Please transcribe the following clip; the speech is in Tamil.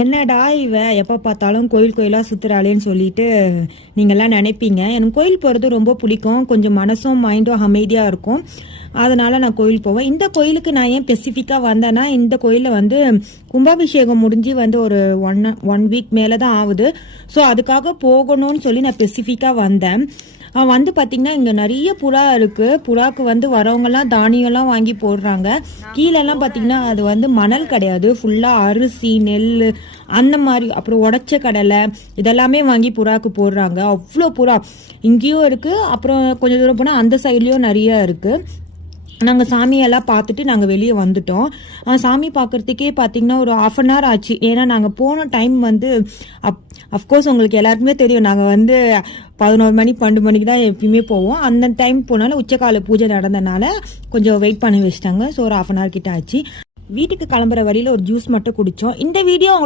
என்னடா இவ எப்போ பார்த்தாலும் கோயில் கோயிலாக சுற்றுறாளேன்னு சொல்லிட்டு நீங்கள்லாம் நினைப்பீங்க. எனக்கு கோயில் போகிறது ரொம்ப பிடிக்கும். கொஞ்சம் மனசும் மைண்டும் அமைதியாக இருக்கும். அதனால் நான் கோயில் போவேன். இந்த கோயிலுக்கு நான் ஏன் ஸ்பெசிஃபிக்காக வந்தேன்னா, இந்த கோயிலில் வந்து கும்பாபிஷேகம் முடிஞ்சு வந்து ஒரு ஒன் வீக் மேலே தான் ஆகுது. ஸோ அதுக்காக போகணும்னு சொல்லி நான் ஸ்பெசிஃபிக்காக வந்தேன். வந்து பார்த்தீங்கன்னா இங்கே நிறைய புறா இருக்குது. புறாக்கு வந்து வரவங்கெல்லாம் தானியம்லாம் வாங்கி போடுறாங்க. கீழெல்லாம் பார்த்தீங்கன்னா அது வந்து மணல் கிடையாது, ஃபுல்லாக அரிசி நெல் அந்த மாதிரி, அப்புறம் உடச்ச கடலை இதெல்லாமே வாங்கி புறாக்கு போடுறாங்க. அவ்வளோ புறா இங்கேயும் இருக்குது. அப்புறம் கொஞ்சம் தூரம் போனால் அந்த சைட்லேயும் நிறைய இருக்குது. நாங்கள் சாமியெல்லாம் பார்த்துட்டு நாங்கள் வெளியே வந்துட்டோம். சாமி பார்க்குறதுக்கே பார்த்தீங்கன்னா ஒரு 1/2 hour ஆச்சு. ஏன்னா நாங்கள் போன டைம் வந்து அஃப்கோர்ஸ் உங்களுக்கு எல்லாருக்குமே தெரியும், நாங்கள் வந்து 11 மணி 12 மணிக்கு தான் எப்பயுமே போவோம். அந்த டைம் போனாலும் உச்சக்கால பூஜை நடந்தனால கொஞ்சம் வெயிட் பண்ணி வச்சிட்டாங்க. ஸோ ஒரு 1/2 hour கிட்ட ஆச்சு. வீட்டுக்கு கிளம்புற வழியில் ஒரு ஜூஸ் மட்டும் குடித்தோம். இந்த வீடியோ உங்களுக்கு